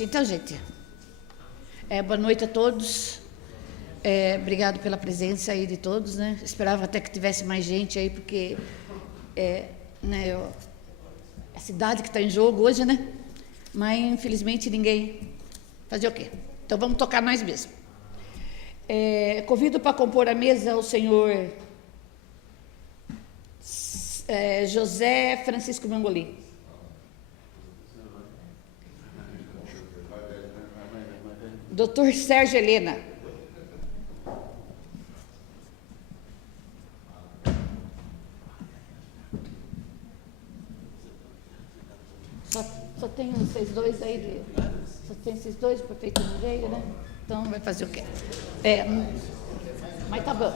Então, gente, boa noite a todos. Obrigado pela presença aí de todos, né? Esperava até que tivesse mais gente aí, porque a cidade que está em jogo hoje, né? Mas, infelizmente, ninguém... Fazer o quê? Então, vamos tocar nós mesmos. Convido para compor a mesa o senhor José Francisco Mangolin. Doutor Sérgio Helena. Só tem vocês dois aí, só tem esses dois, o prefeito não veio, né? Então vai fazer o quê? Mas tá bom.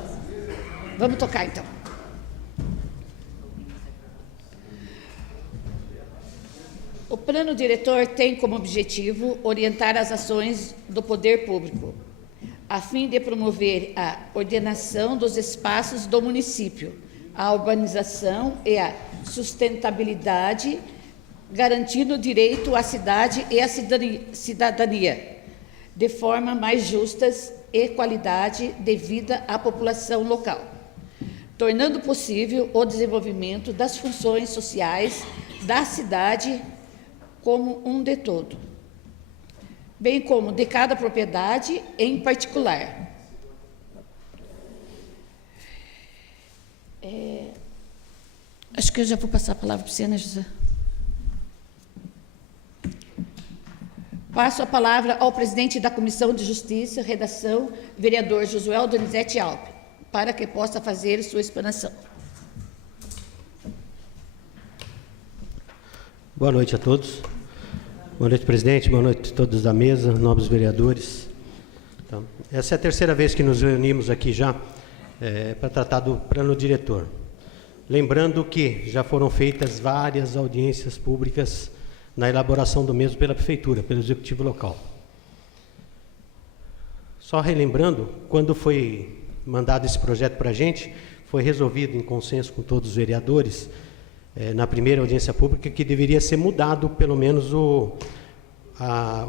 Vamos tocar então. O plano diretor tem como objetivo orientar as ações do poder público, a fim de promover a ordenação dos espaços do município, a urbanização e a sustentabilidade, garantindo o direito à cidade e à cidadania, de forma mais justas e qualidade de vida à população local, tornando possível o desenvolvimento das funções sociais da cidade como um de todo, bem como de cada propriedade em particular. Acho que eu já vou passar a palavra para você, né, José? Passo a palavra ao presidente da Comissão de Justiça, Redação, vereador Josué Donizete Alpe, para que possa fazer sua explanação. Boa noite a todos. Boa noite, presidente. Boa noite a todos da mesa, nobres vereadores. Então, essa é a terceira vez que nos reunimos aqui já para tratar do plano diretor. Lembrando que já foram feitas várias audiências públicas na elaboração do mesmo pela prefeitura, pelo executivo local. Só relembrando, quando foi mandado esse projeto para a gente, foi resolvido em consenso com todos os vereadores, na primeira audiência pública, que deveria ser mudado, pelo menos, o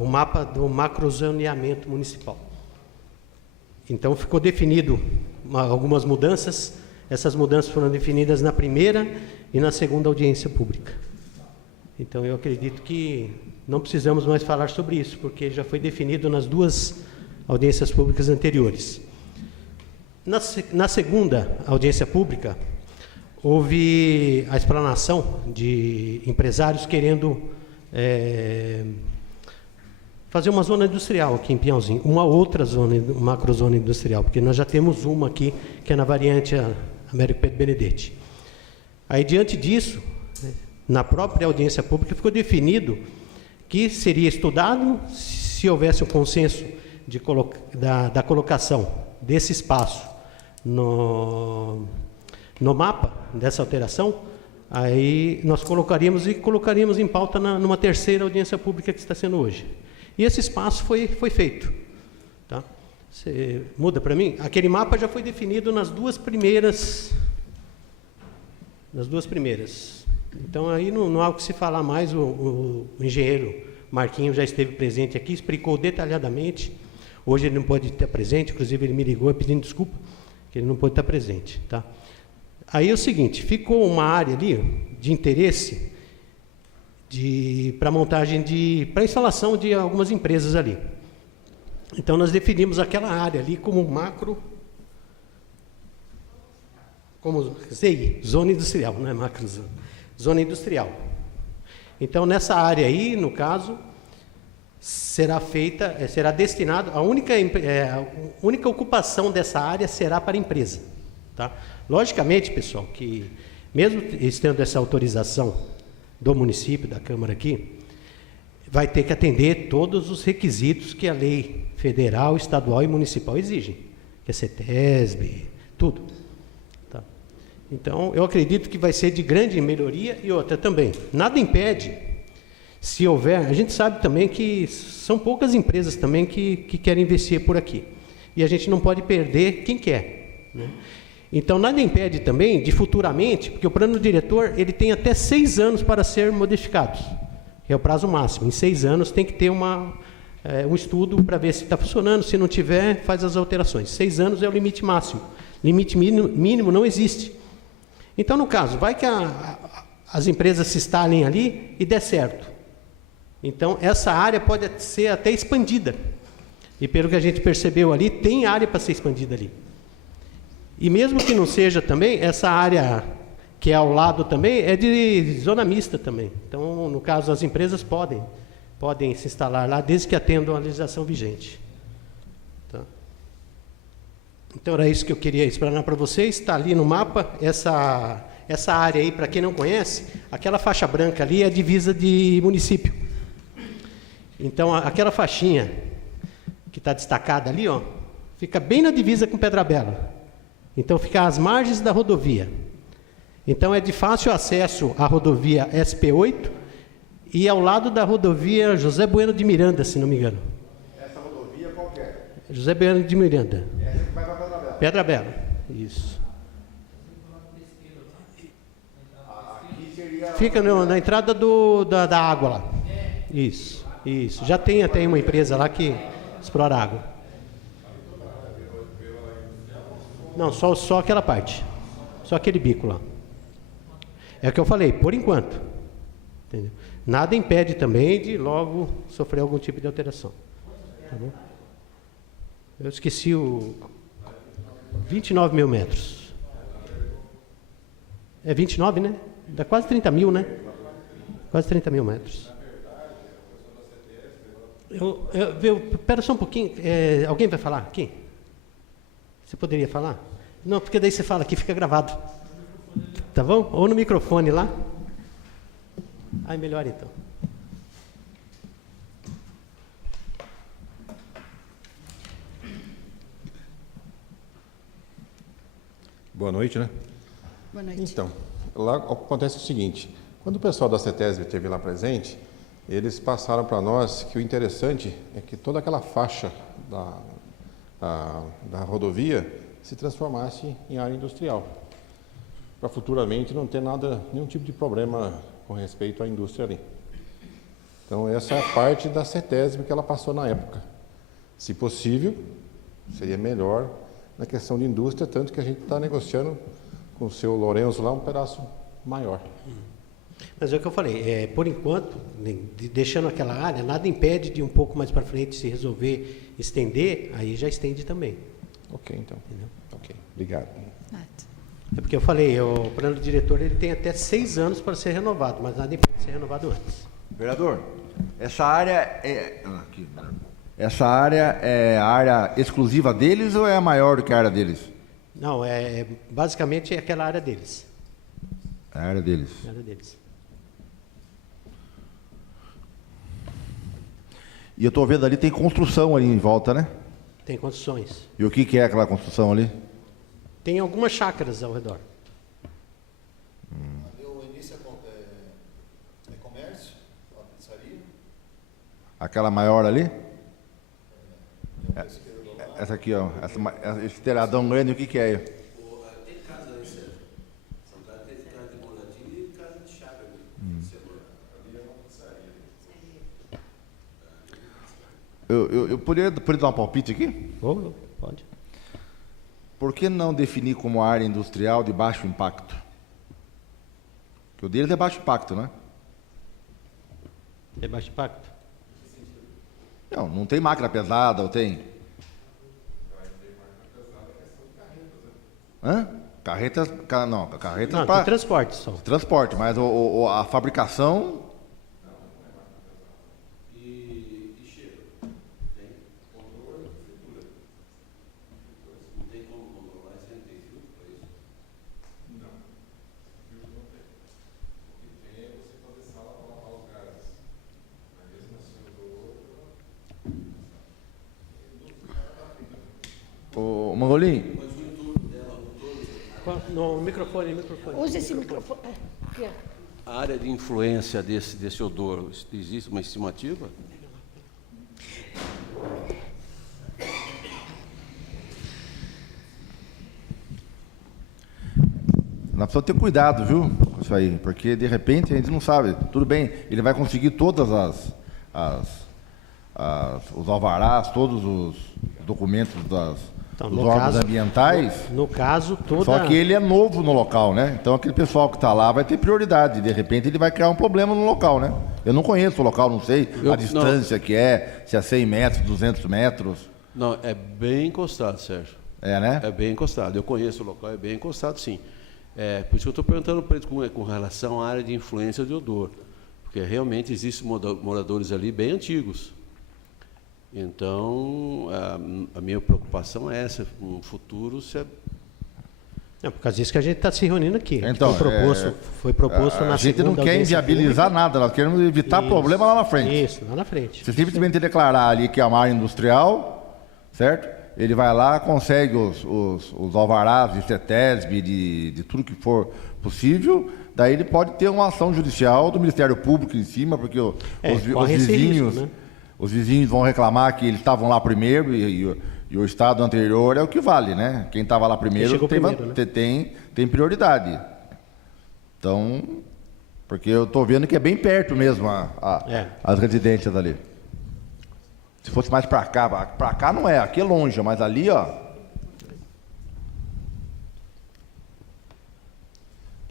mapa do macrozoneamento municipal. Então, ficou definido algumas mudanças. Essas mudanças foram definidas na primeira e na segunda audiência pública. Então, eu acredito que não precisamos mais falar sobre isso, porque já foi definido nas duas audiências públicas anteriores. Na segunda audiência pública, houve a explanação de empresários querendo fazer uma zona industrial aqui em Pinhalzinho, uma outra zona, uma macrozona industrial, porque nós já temos uma aqui, que é na variante Américo Pedro Benedetti. Aí, diante disso, na própria audiência pública, ficou definido que seria estudado, se houvesse um consenso da colocação desse espaço no mapa dessa alteração, aí nós colocaríamos em pauta numa terceira audiência pública que está sendo hoje. E esse espaço foi feito. Tá? Você muda para mim? Aquele mapa já foi definido nas duas primeiras. Então, aí não há o que se falar mais. O engenheiro Marquinhos já esteve presente aqui, explicou detalhadamente. Hoje ele não pode estar presente, inclusive ele me ligou pedindo desculpa, que ele não pode estar presente. Tá? Aí é o seguinte, ficou uma área ali de interesse para montagem para instalação de algumas empresas ali. Então, nós definimos aquela área ali como macro, como zona industrial, não é macrozona, zona industrial. Então, nessa área aí, no caso, será destinado, a única ocupação dessa área será para empresa. Tá? Logicamente, pessoal, que mesmo estando essa autorização do município, da Câmara aqui, vai ter que atender todos os requisitos que a lei federal, estadual e municipal exigem, que é CETESB, tudo. Tá? Então, eu acredito que vai ser de grande melhoria. E outra também, nada impede, se houver, a gente sabe também que são poucas empresas também que querem investir por aqui, e a gente não pode perder quem quer, né? Então, nada impede também de futuramente, porque o plano diretor ele tem até 6 anos para ser modificado. que é o prazo máximo. Em 6 anos tem que ter um estudo para ver se está funcionando. Se não tiver, faz as alterações. 6 anos é o limite máximo. Limite mínimo não existe. Então, no caso, vai que as empresas se instalem ali e der certo. Então, essa área pode ser até expandida. E pelo que a gente percebeu ali, tem área para ser expandida ali. E mesmo que não seja também, essa área que é ao lado também é de zona mista também. Então, no caso, as empresas podem se instalar lá, desde que atendam a legislação vigente. Tá? Então, era isso que eu queria explanar para vocês. Está ali no mapa, essa área aí, para quem não conhece, aquela faixa branca ali é a divisa de município. Então, aquela faixinha que está destacada ali, ó, fica bem na divisa com Pedra Bela. Então, fica às margens da rodovia. Então, é de fácil acesso à rodovia SP8 e ao lado da rodovia José Bueno de Miranda, se não me engano. Essa rodovia qual que é? José Bueno de Miranda. Essa que vai para Pedra Bela. Pedra Bela, isso. Aqui seria... Fica na entrada da água lá. Isso, isso. Já tem até uma empresa lá que explora água. Não, só aquela parte. Só aquele bico lá. É o que eu falei, por enquanto. Entendeu? Nada impede também de logo sofrer algum tipo de alteração. Tá bom? Eu esqueci 29 mil metros. É 29, né? Dá quase 30 mil, né? Quase 30 mil metros. Espera só um pouquinho. Alguém vai falar? Quem? Você poderia falar? Não, porque daí você fala aqui, fica gravado. Tá bom? Ou no microfone lá. Aí melhor então. Boa noite, né? Boa noite. Então, lá acontece o seguinte, quando o pessoal da CETESB esteve lá presente, eles passaram para nós que o interessante é que toda aquela faixa da rodovia se transformasse em área industrial, para futuramente não ter nenhum tipo de problema com respeito à indústria ali. Então, essa é a parte da CETESB que ela passou na época. Se possível, seria melhor na questão de indústria, tanto que a gente está negociando com o seu Lourenço lá um pedaço maior. Mas é o que eu falei, por enquanto, deixando aquela área, nada impede de um pouco mais para frente, se resolver estender, aí já estende também. Ok, então. Entendeu? Ok, obrigado. É porque eu falei, o plano diretor ele tem até 6 anos para ser renovado, mas nada impede de ser renovado antes. Vereador, essa área é a área exclusiva deles ou é a maior do que a área deles? Não, basicamente é aquela área deles. É a área deles. A área deles. E eu estou vendo ali, tem construção ali em volta, né? Tem construções. E o que é aquela construção ali? Tem algumas chácaras ao redor. Ali o início é comércio, a pizzaria. Aquela maior ali? Essa aqui, ó. Esse telhadão grande, o que é? Tem casa aí, Sérgio. São casa de moradia e casa de chácara. Eu poderia dar um palpite aqui? Pode. Por que não definir como área industrial de baixo impacto? Porque o deles é baixo impacto, né? É baixo impacto? Não tem máquina pesada, ou tem? Hã? Carretas, não, carretas Não, para tem transporte só. transporte, mas a fabricação... E cheiro. Tem controle da fritura. Não tem como controlar isso, não tem filtro para isso. Não, filtro não tem. O que tem é você fazer sala para lavar os gases. Mas mesmo assim, Ô, Mangolim, Mas o entorno dela, No microfone. Use esse microfone. Aqui, ó. a área de influência desse odor, existe uma estimativa? nós precisamos ter cuidado, viu? Com isso aí, porque de repente a gente não sabe. Tudo bem, ele vai conseguir todas os alvarás, todos os documentos Então, dos no órgãos caso- ambientais. No caso, toda... Só que ele é novo no local, né? Então aquele pessoal que está lá vai ter prioridade. De repente ele vai criar um problema no local, né? Eu não conheço o local, não sei a distância que é, se é 100 metros, 200 metros. Não, é bem encostado, Sérgio. É, né? É bem encostado. Eu conheço o local, é bem encostado, sim. Por isso que eu estou perguntando para ele com relação à área de influência de odor. Porque realmente existem moradores ali bem antigos. Então, a minha preocupação é essa, no futuro, se É por causa disso que a gente está se reunindo aqui. Então, foi proposto na A gente não segunda quer audiência inviabilizar nada, nós queremos evitar Isso. problema lá na frente. Isso, lá na frente. Se simplesmente declarar ali que é uma área industrial, certo? Ele vai lá, consegue os alvarás de CETESB, de tudo que for possível, daí ele pode ter uma ação judicial do Ministério Público em cima, porque os corre esse vizinhos, risco, né? os vizinhos vão reclamar que eles estavam lá primeiro e o estado anterior é o que vale, né? Quem estava lá primeiro chegou primeiro, né? tem prioridade. Então, porque eu estou vendo que é bem perto mesmo as residências ali. Se fosse mais para cá não é, aqui é longe, mas ali, ó.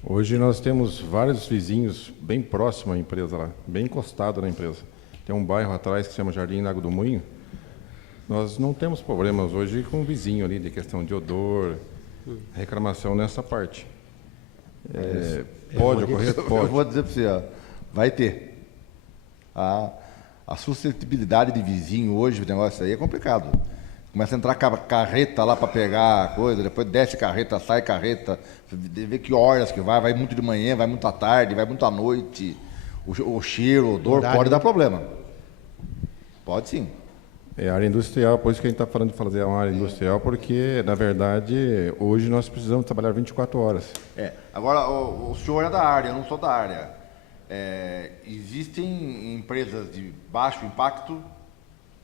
Hoje nós temos vários vizinhos bem próximos à empresa lá, bem encostado na empresa. Tem um bairro atrás que se chama Jardim Lago do Moinho. Nós não temos problemas hoje com o vizinho ali, de questão de odor, reclamação nessa parte. Pode ocorrer? Eu Pode. vou dizer para você, ó, vai ter. A suscetibilidade de vizinho hoje, o negócio aí é complicado. Começa a entrar carreta lá para pegar a coisa, depois desce carreta, sai carreta, vê que horas que vai muito de manhã, vai muito à tarde, vai muito à noite. O cheiro, o odor pode dar problema. Pode sim. É área industrial, por isso que a gente está falando de fazer uma área industrial, porque, na verdade, hoje nós precisamos trabalhar 24 horas. Agora, o senhor é da área, eu não sou da área. Existem empresas de baixo impacto,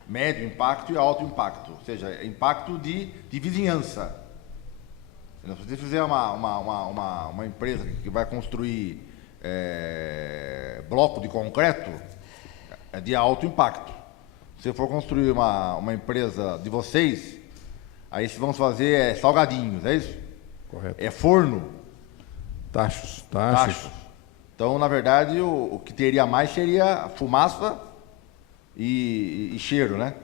médio impacto e alto impacto, ou seja, impacto de vizinhança. Se você fizer uma empresa que vai construir bloco de concreto, é de alto impacto. Se você for construir uma empresa de vocês, aí vocês vão fazer salgadinhos, é isso? Correto. É forno. Tachos. Então, na verdade, o que teria mais seria fumaça e cheiro, né?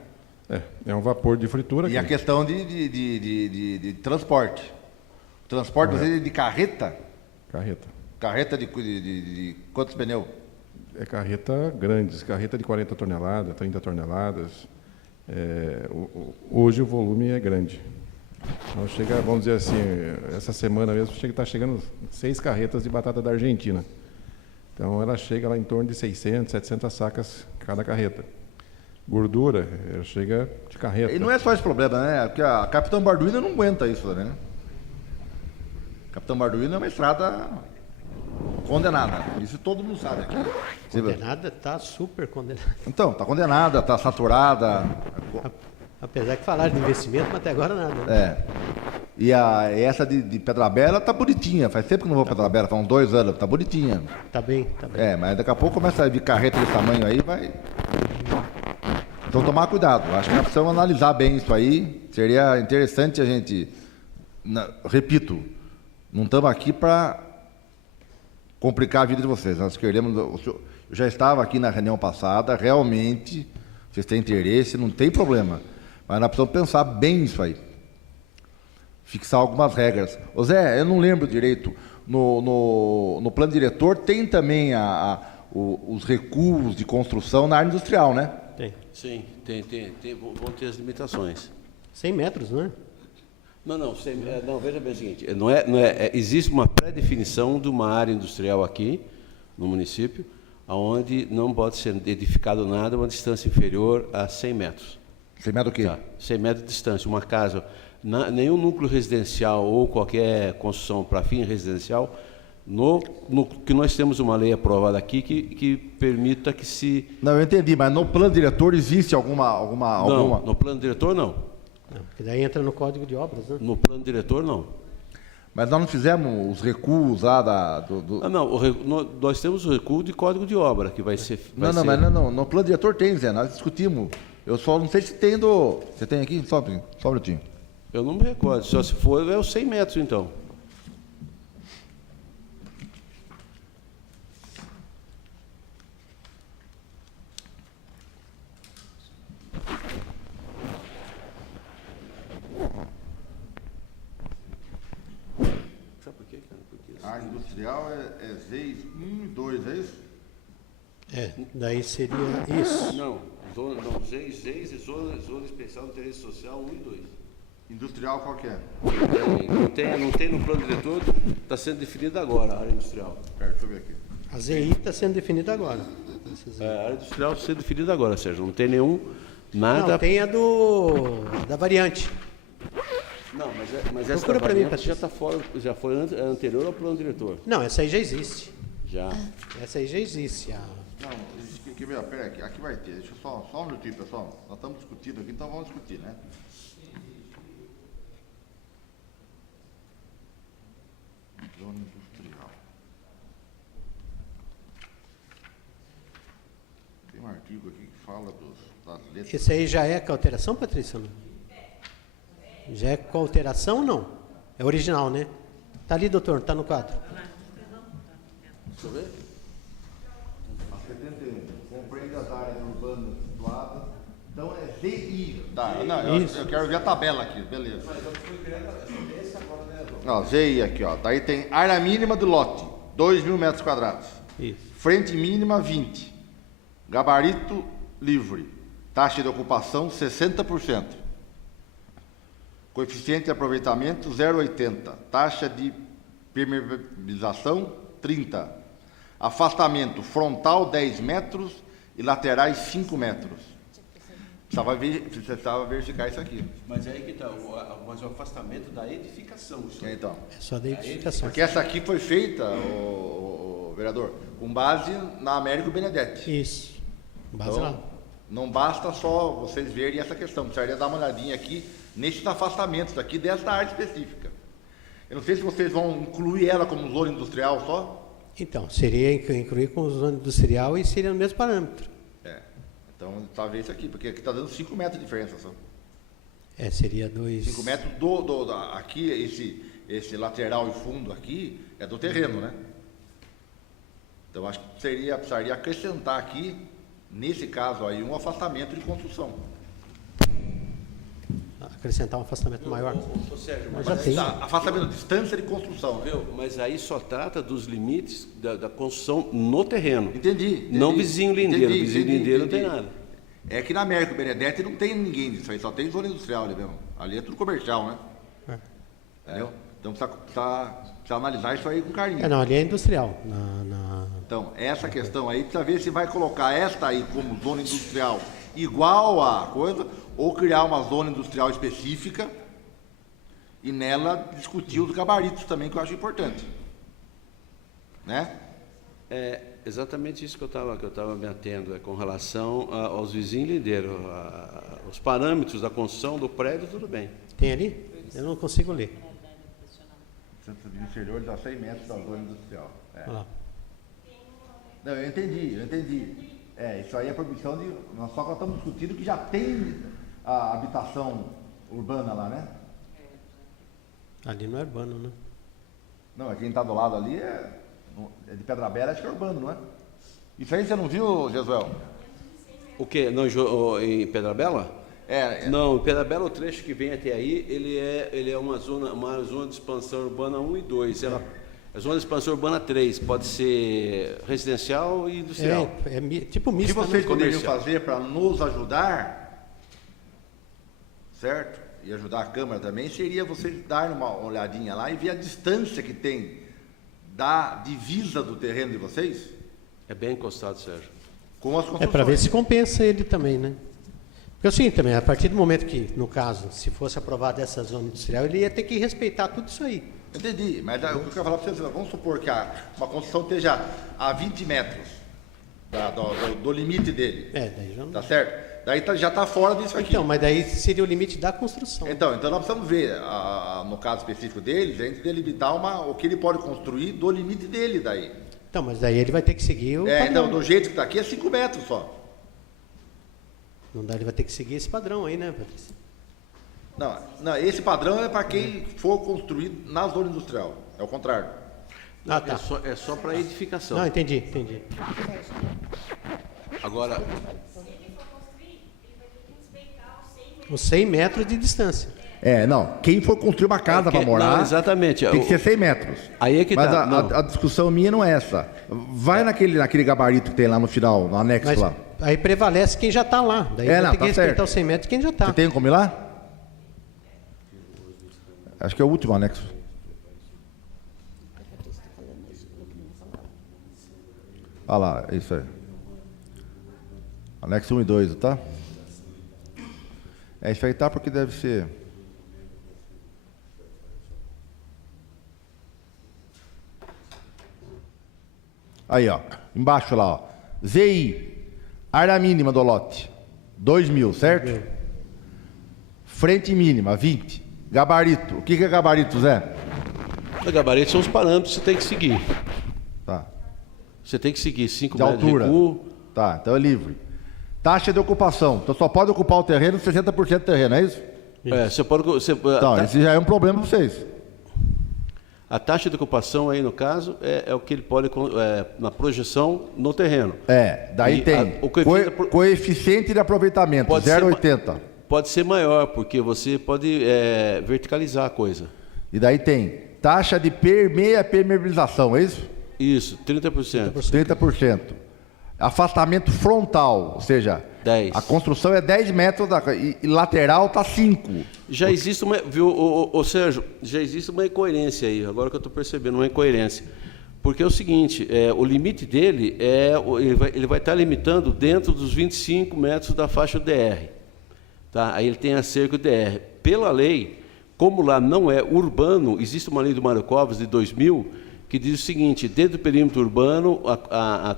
É um vapor de fritura. E a questão de transporte. O transporte é de carreta? Carreta. Carreta de quantos pneus? É carreta grandes, carreta de 40 toneladas, 30 toneladas. Hoje o volume é grande. Então chega, vamos dizer assim, essa semana mesmo está chegando 6 carretas de batata da Argentina. Então ela chega lá em torno de 600, 700 sacas cada carreta. Gordura, chega de carreta. E não é só esse problema, né? Porque a Capitão Barduíno não aguenta isso, né? Capitão Barduíno é uma estrada condenada. Isso todo mundo sabe aqui. Condenada, está super condenada. Então, está condenada, está saturada. Apesar que falaram de investimento, mas até agora nada. Né? E essa de Pedra Bela tá bonitinha. Faz tempo que não vou para Pedra Bela, faz uns 2 anos. Tá bonitinha. Tá bem. Mas daqui a pouco começa a vir carreta desse tamanho aí, vai... Então tomar cuidado. Acho que nós precisamos analisar bem isso aí. Seria interessante a gente... Repito, não estamos aqui para complicar a vida de vocês. Nós queremos... Eu já estava aqui na reunião passada, realmente, vocês têm interesse, não tem problema. Mas nós precisamos pensar bem isso aí. Fixar algumas regras. Ô Zé, eu não lembro direito. No plano diretor tem também os recuos de construção na área industrial, né? Tem. Sim, vão ter as limitações. 100 metros, não é? Não, veja bem o seguinte, existe uma pré-definição de uma área industrial aqui, no município, onde não pode ser edificado nada a uma distância inferior a 100 metros. 100 metros o quê? 100 metros de distância. Uma casa, nenhum núcleo residencial ou qualquer construção para fim residencial, que nós temos uma lei aprovada aqui que permita que se... Não, eu entendi, mas no plano diretor existe alguma... No plano diretor, não. Não, porque daí entra no Código de Obras, né? No plano diretor, não. Mas nós não fizemos os recuos lá Nós temos o recuo de código de obra, que vai ser... Mas no plano diretor tem, Zé, nós discutimos. Eu só não sei se tem Você tem aqui? Só um minutinho. Eu não me recordo, só se for é os 100 metros, então. Sabe por quê, cara? Porque... A área industrial é ZEIS 1 e 2, é isso? Daí seria isso. Não, ZEIS e zona especial de interesse social 1 e 2. Industrial qual que é? Não tem no plano diretor, está sendo definida agora a área industrial. Deixa eu ver aqui. A ZI está sendo definida agora. A área industrial está sendo definida agora, Sérgio. Não tem nenhum, nada... Não, tem a da variante. Não, mas essa Procura pra mim, variante Patrícia. já está fora, já foi anterior ao plano diretor. Não, essa aí já existe. Já. Essa aí já existe. Não, quer ver? Pera aí, aqui vai ter. Deixa eu só um minutinho, pessoal. Nós estamos discutindo aqui, então vamos discutir, né? Zona industrial. Tem um artigo aqui que fala das letras. Esse aí já é com alteração, Patrícia? Não? Já é com alteração ou não? É original, né? Tá ali, doutor, tá no quadro. Deixa eu ver. A 71. Compreende as áreas urbanas situadas. Então é ZI. Tá, não, eu quero ver a tabela aqui, beleza. Ó, ZI aqui, ó. Daí tem área mínima do lote, 2.000 metros quadrados. Isso. Frente mínima, 20. Gabarito livre. Taxa de ocupação, 60%. Coeficiente de aproveitamento, 0,80. Taxa de permeabilização, 30. Afastamento frontal, 10 metros e laterais, 5 metros. Precisava verificar isso aqui. Mas aí que está, mas o afastamento da edificação. Então, É só da edificação. porque essa aqui foi feita, o vereador, com base na Américo Benedetti. Isso. Base Então, lá. não basta só vocês verem essa questão, precisaria dar uma olhadinha aqui nesses afastamentos aqui dessa área específica. Eu não sei se vocês vão incluir ela como zona industrial só. Então, seria incluir com zona industrial e seria no mesmo parâmetro. Então, talvez isso aqui, porque aqui está dando 5 metros de diferença só. Seria 2... 5 metros aqui, esse lateral e fundo aqui, é do terreno, né? Então, acho que precisaria acrescentar aqui, nesse caso aí, um afastamento de construção. Acrescentar um afastamento maior. Sérgio, Mas já tem. Afastamento, distância de construção. Viu? Mas aí só trata dos limites da construção no terreno. Entendi. Não vizinho lindeiro. Vizinho lindeiro não tem entendi. nada. É que na Américo Benedetti não tem ninguém disso aí, só tem zona industrial ali mesmo. Ali é tudo comercial, né? Entendeu? Então precisa analisar isso aí com carinho. Não, ali é industrial. Então, essa questão aí, precisa ver se vai colocar esta aí como zona industrial igual a coisa, ou criar uma zona industrial específica e nela discutir os gabaritos também, que eu acho importante. Né? É exatamente isso que eu estava me atendo, com relação aos vizinhos lindeiros. Os parâmetros da construção do prédio, tudo bem. Tem ali? Eu não consigo ler. Centro de inferiores a 100 metros da zona industrial. Olha lá. Não, eu entendi. Isso aí é proibição de... Só que nós estamos discutindo que já tem a habitação urbana lá, né? Ali não é urbano, né? Não, quem está do lado ali é de Pedra Bela, acho que é urbano, não é? Isso aí você não viu, Jesuel? O quê? Em Pedra Bela? Não, em Pedra Bela, o trecho que vem até aí, ele é uma zona de expansão urbana 1 e 2. A zona de expansão urbana 3 pode ser residencial e industrial. Tipo O que misto. vocês poderiam comercial. fazer para nos ajudar, certo? E ajudar a Câmara também, seria vocês darem uma olhadinha lá e ver a distância que tem da divisa do terreno de vocês É bem encostado, Sérgio. com as construções. É para ver se compensa ele também, né? Porque é o seguinte também, a partir do momento que, no caso, se fosse aprovada essa zona industrial, ele ia ter que respeitar tudo isso aí. Entendi, mas o que eu quero falar para vocês, vamos supor que uma construção esteja a 20 metros do limite dele, Daí já não... tá certo? Daí já está fora disso aqui. Então, mas daí seria o limite da construção. Então nós precisamos ver, no caso específico dele, a gente delimitar o que ele pode construir do limite dele daí. Então, mas daí ele vai ter que seguir o padrão. Então, do jeito que está aqui é 5 metros só. Não dá, ele vai ter que seguir esse padrão aí, né, Patrícia? Não, esse padrão é para quem for construído na zona industrial. É o contrário. Ah, tá. É só para edificação. Não, entendi. Agora, Os 100 metros de distância. Quem for construir uma casa para morar, não, exatamente. tem que ser 100 metros. Aí é que Mas tá, a discussão minha não é essa. Vai naquele gabarito que tem lá no final, no anexo Mas lá. aí prevalece quem já está lá. Daí vai ter que respeitar certo. os 100 metros quem já está. Você tem como ir lá? Acho que é o último anexo. Olha lá, é isso aí. Anexo 1 e 2, tá? Isso aí tá porque deve ser... Aí, ó. Embaixo lá, ó. ZI. Área mínima do lote. 2.000, certo? Frente mínima, 20. Gabarito. O que é gabarito, Zé? o gabarito são os parâmetros que você tem que seguir. Tá. Você tem que seguir 5 De metros altura. de recuo. Tá, então é livre. Taxa de ocupação. Então só pode ocupar o terreno 60% do terreno, é isso? Você pode. Então, esse já é um problema para vocês. A taxa de ocupação aí, no caso, é o que ele pode, na projeção no terreno. Daí E tem o coeficiente coeficiente de aproveitamento, Pode ser 0,80. Pode ser maior, porque você pode verticalizar a coisa. E daí tem taxa de permeabilização, é isso? Isso, 30%. 30%. Afastamento frontal, ou seja, 10. a construção é 10 metros e lateral está 5. Já existe uma, viu, ô Sérgio, já existe uma incoerência aí, agora que eu estou percebendo uma incoerência. Porque é o seguinte, o limite dele, ele vai estar limitando dentro dos 25 metros da faixa DR. Tá? Aí ele tem a cerca DR. Pela lei, como lá não é urbano, existe uma lei do Mário Covas de 2000, que diz o seguinte: dentro do perímetro urbano, a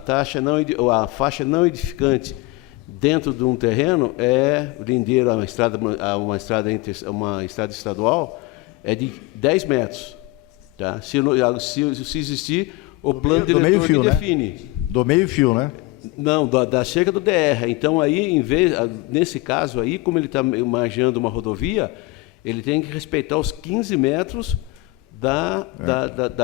faixa não edificante dentro de um terreno lindeiro a uma estrada estadual, é de 10 metros. Tá? Se existir, o plano diretor que define. Né? Do meio fio, né? Não, da cerca do DR. Então, aí, nesse caso aí, como ele está margeando uma rodovia, ele tem que respeitar os 15 metros da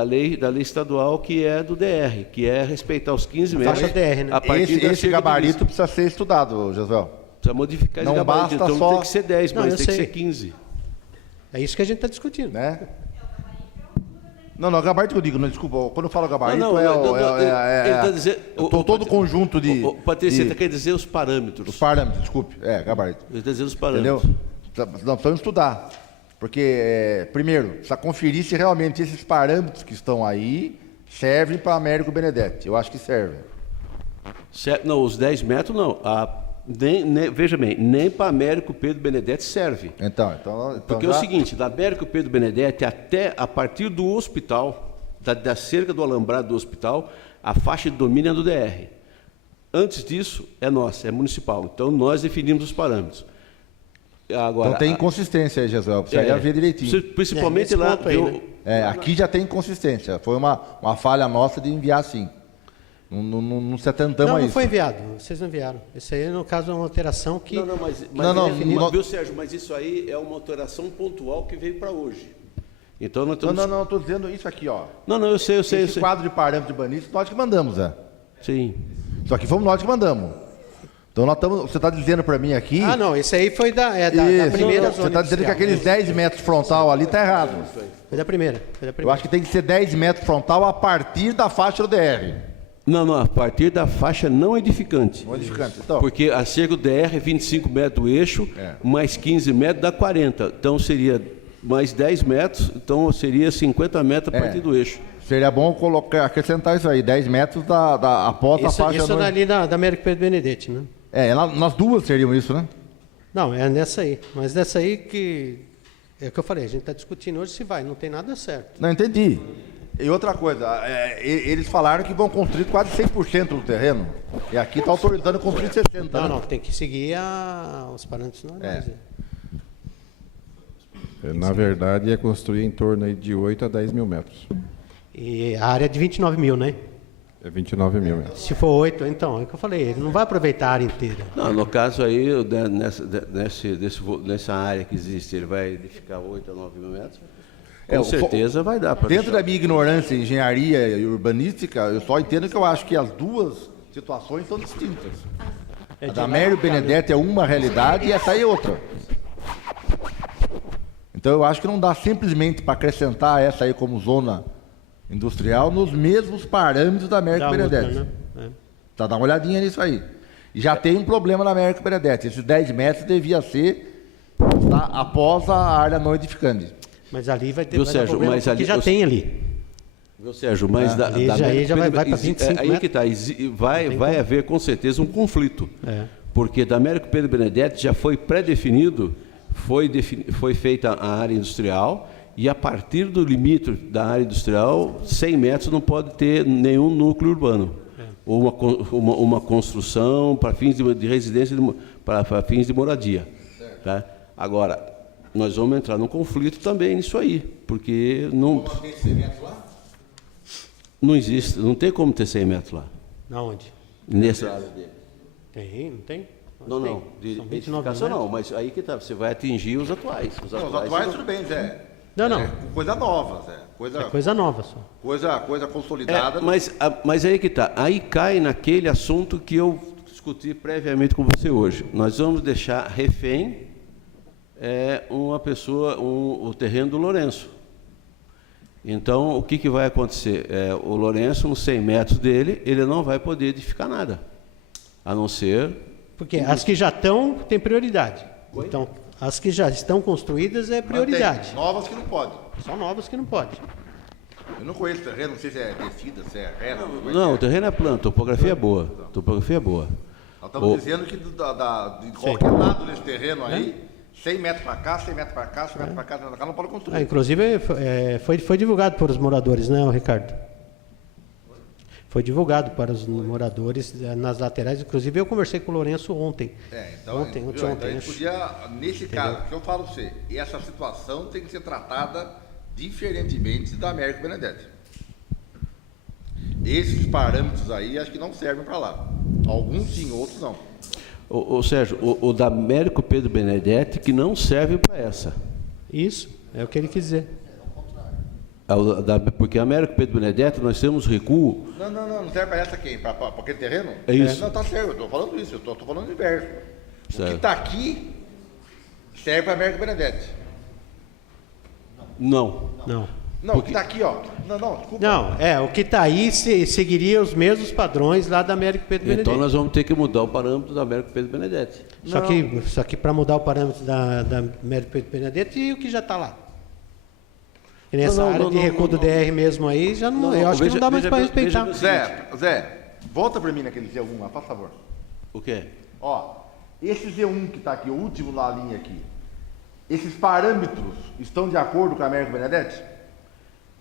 lei estadual, que é do DR, que é respeitar os 15 metros. Faixa DR, né? A partir Esse gabarito precisa ser estudado, Josué. Precisa modificar esse Não gabarito. basta Então só... tem que ser 10, Não, mas eu tem que sei. ser 15. É isso que a gente está discutindo. Né? Não, gabarito que eu digo, não, desculpa, quando eu falo gabarito ele está dizendo... todo o conjunto de... Patrícia, ele quer dizer os parâmetros. Os parâmetros, desculpe, gabarito. Ele está dizendo os parâmetros. Entendeu? Nós precisamos estudar, porque, primeiro, precisa conferir se realmente esses parâmetros que estão aí servem para Américo Benedetti. Eu acho que servem. Não, os 10 metros não. Veja bem, nem para Américo Pedro Benedetti serve. Então Porque é o seguinte, da Américo Pedro Benedetti até a partir do hospital, da cerca do alambrado do hospital, a faixa de domínio é do DR. Antes disso, é nossa, é municipal. Então, nós definimos os parâmetros. Agora, então tem inconsistência aí, Jesuel, precisaria ver direitinho. Principalmente lá... ponto aí, né? Aqui já tem inconsistência, foi uma falha nossa de enviar assim. Não se atentamos a isso. Não foi enviado, vocês não enviaram. Isso aí, no caso, é uma alteração que... Viu, Sérgio, mas isso aí é uma alteração pontual que veio para hoje. Então, nós estamos... Não, estou dizendo isso aqui, ó. Não, eu sei. Esse quadro de parâmetros de banistas, nós que mandamos, Sim. Isso aqui fomos nós que mandamos. Então você está dizendo para mim aqui... Ah, não, esse aí foi da primeira zona Você está dizendo que aqueles 10 metros frontal ali está errado. Foi da primeira. Eu acho que tem que ser 10 metros frontal a partir da faixa do DR. Não, a partir da faixa não edificante. Não edificante, então. Porque a cerca do DR é 25 metros do eixo, mais 15 metros dá 40. Então seria mais 10 metros, então seria 50 metros a partir do eixo. Seria bom acrescentar isso aí, 10 metros após a faixa... Isso ali da Américo Pedro Benedetti, né? Nas duas seriam isso, né? Não, é nessa aí. Mas nessa aí que... É o que eu falei, a gente está discutindo hoje se vai, não tem nada certo. Não, entendi. E outra coisa, eles falaram que vão construir quase 100% do terreno. E aqui está autorizando construir 60%. Não, né? não, tem que seguir os parâmetros normais. né? Na verdade, é construir em torno aí de 8 a 10 mil metros. E a área é de 29 mil, né? É 29 mil metros. Se for 8, então, é o que eu falei, ele não vai aproveitar a área inteira. Não, no caso aí, nessa área que existe, ele vai edificar 8 a 9 mil metros. Com certeza vai dar para Dentro da minha ignorância em engenharia e urbanística, eu só entendo que eu acho que as duas situações são distintas. A da Mério Benedetti é uma realidade e essa aí é outra. Então eu acho que não dá simplesmente para acrescentar essa aí como zona industrial nos mesmos parâmetros da Américo Benedetti. Outra, né? Tá, dá uma olhadinha nisso aí. E já tem um problema na Américo Benedetti. Esses 10 metros devia ser após a área não edificante. Mas ali vai ter Viu, vai Sérgio, dar problema, mas porque ali- já tem ali. Viu, Sérgio, mas ali já vai para 25 aí que está, vai haver com certeza um conflito. Porque da Américo Pedro Benedetti já foi pré-definido, foi feita a área industrial, e a partir do limite da área industrial, 100 metros não pode ter nenhum núcleo urbano. Ou uma construção para fins de residência, para fins de moradia. Tá? Agora, nós vamos entrar num conflito também nisso aí, porque não existe, não tem como ter 100 metros lá. Na onde? Nessa área dele. Tem, não tem? Não, Tem. não, de São 29 edificação metros. não, mas aí que tá, você vai atingir os atuais. Os Não, os atuais atuais não- tudo bem, Zé. Não, não. É coisa nova, Zé. É coisa nova só. Coisa consolidada. Mas aí que tá, aí cai naquele assunto que eu discuti previamente com você hoje. Nós vamos deixar refém uma pessoa, o terreno do Lourenço. Então, o que vai acontecer? O Lourenço, nos 100 metros dele, ele não vai poder edificar nada, a não ser... Porque as que já estão têm prioridade. Então, as que já estão construídas é prioridade. Novas que não pode. Só novas que não pode. Eu não conheço terreno, não sei se é descida, se é reta. como é Não, que o terreno é plano, topografia é boa. Topografia é boa. Nós estamos dizendo que de qualquer lado desse terreno aí, 100 metros para cá, 100 metros para cá, 100 metros para cá, 100 metros para cá, não pode construir. Inclusive, foi divulgado para os moradores, né, Ricardo? Foi divulgado para os moradores nas laterais. Inclusive, eu conversei com o Lourenço ontem. Então, ontem, então a acho. gente podia, nesse caso, que eu falo para você, essa situação tem que ser tratada diferentemente da Américo Benedetti. Esses parâmetros aí, acho que não servem para lá. Alguns sim, outros não. Ô Sérgio, o da Américo Pedro Benedetti, que não serve para essa. Isso, é o que ele quis dizer. Porque a Américo Pedro Benedetti, nós temos recuo. Não serve para essa quem? Para aquele terreno? É isso. Não, tá certo, eu estou falando isso, eu estou falando o inverso. O Certo. que está aqui serve para Américo Benedetti. Não. Não. Não, o que está aqui, ó. Não, desculpa. Não, o que está aí seguiria os mesmos padrões lá da Américo Pedro Benedetti. Então nós vamos ter que mudar o parâmetro da Américo Pedro Benedetti. Só que para mudar o parâmetro da Américo Pedro Benedetti e o que já está lá. E nessa área de recuo do DR mesmo aí, já não, eu acho que não dá mais para respeitar. Zé, volta para mim naquele Z1 lá, por favor. O quê? Ó, esse Z1 que está aqui, o último na linha aqui, esses parâmetros estão de acordo com a Américo Benedetti?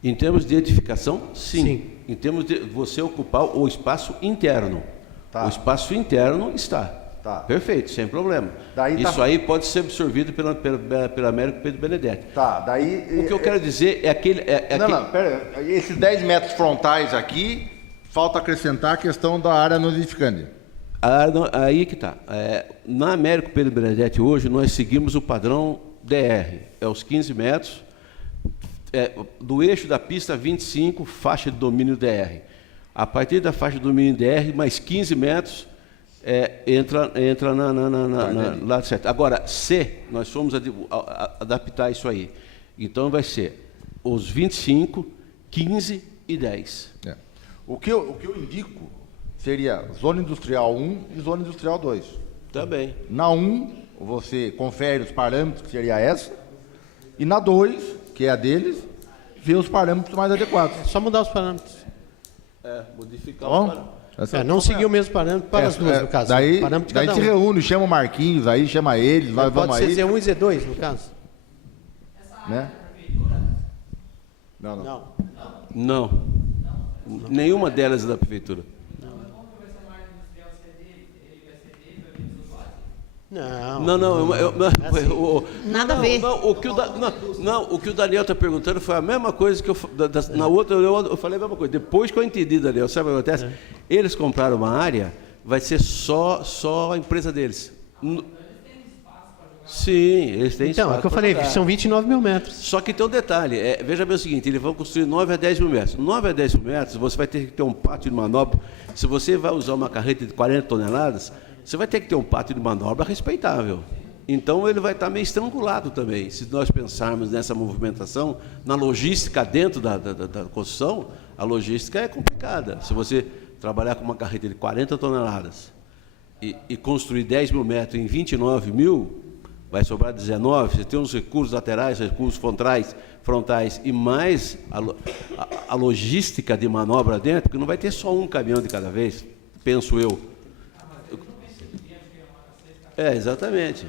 Em termos de edificação, sim. Sim. Em termos de você ocupar o espaço interno. Tá. O espaço interno está. Tá. Perfeito, sem problema. Daí Isso tá- aí pode ser absorvido pela Américo Pedro Benedetti. Tá, daí... O que eu quero dizer é aquele... Não, pera aí. Esses 10 metros frontais aqui, falta acrescentar a questão da área não edificante. Aí que está. Na Américo Pedro Benedetti hoje, nós seguimos o padrão DR. É os 15 metros, do eixo da pista 25, faixa de domínio DR. A partir da faixa de domínio DR, mais 15 metros, entra lá certo. Agora, se nós formos adaptar isso aí, então vai ser os 25, 15 e 10. O que eu indico seria zona industrial 1 e zona industrial 2. Também. Na 1, você confere os parâmetros, que seria essa, e na 2, que é a deles, vê os parâmetros mais adequados. É só mudar os parâmetros. Modificar Bom? o parâmetro. Não seguir o mesmo parâmetro para as duas, no caso. Daí, Parâmetro de daí cada se reúne, chama o Marquinhos aí, chama eles, nós Pode vamos ser aí. Z1 e Z2, no caso. Né? Não. Não. Nenhuma delas é da prefeitura. Não. Nada a ver. O que o Daniel está perguntando foi a mesma coisa que na outra eu falei a mesma coisa. Depois que eu entendi, Daniel, sabe o que acontece? Eles compraram uma área, vai ser só a empresa deles. Sim, eles têm Então, espaço. é o que eu pra falei, jogar. são 29 mil metros. Só que tem um detalhe, veja bem o seguinte, eles vão construir 9 a 10 mil metros. 9 a 10 mil metros, você vai ter que ter um pátio de manobra. Se você vai usar uma carreta de 40 toneladas, você vai ter que ter um pátio de manobra respeitável. Então, ele vai estar meio estrangulado também. Se nós pensarmos nessa movimentação, na logística dentro da construção, a logística é complicada. Se você trabalhar com uma carreta de 40 toneladas e construir 10 mil metros em 29 mil, vai sobrar 19, você tem os recursos laterais, recursos frontais e mais a logística de manobra dentro, porque não vai ter só um caminhão de cada vez, penso eu. Exatamente.